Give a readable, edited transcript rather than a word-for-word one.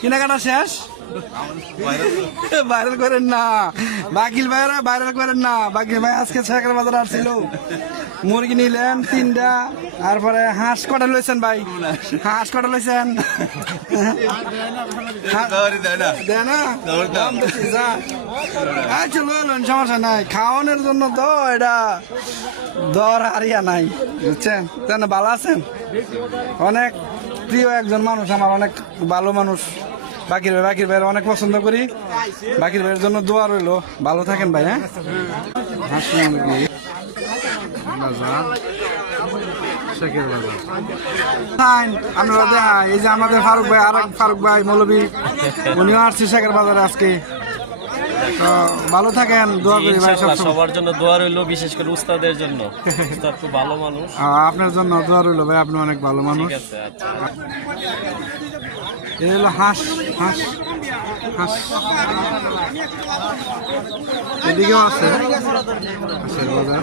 কেনাকাটা শেষ? ভাইরাল করেন না, বাকিল ভাইরা ভাইরাল করেন না। বাকিল ভাই আজকে শেখের বাজার আসছিল, মুরগি নিলেন 3টা, তারপরে হাঁস কটা লইছেন ভাই? হাঁস কটা লইছেন? দেয় না? দাম বেশি, যা। আচ্ছা লইলেন, সমস্যা নাই। খাওয়ানোর জন্য তো এটা দর হারিয়া নাই, বুঝছেন? তাই ভালো আছেন? অনেক প্রিয় একজন মানুষ আমার, অনেক ভালো মানুষ বাকির ভাই। বাকির ভাইয়ের অনেক পছন্দ করি। বাকির ভাইয়ের জন্য দোয়া রইলো, ভালো থাকেন ভাই। হ্যাঁ, হাঁস মুরগি বাজার, শেখের বাজার। আমরা দেখা এই যে আমাদের ফারুক ভাই, আর এক ফারুক ভাই মৌলবী, উনিও আসছে শেখের বাজারে আজকে। তো ভালো থাকেন, দোয়া করি ভাই। সবার জন্য দোয়া রইলো, বিশেষ করে উস্তাদের জন্য। উস্তাদ খুব ভালো মানুষ। আপনার জন্য দোয়া রইলো ভাই, আপনি অনেক ভালো মানুষ। ঠিক আছে, আচ্ছা। এই হলো হাঁস, হাঁস, হাঁস। এদিকেও আছে হাঁসের বাজার।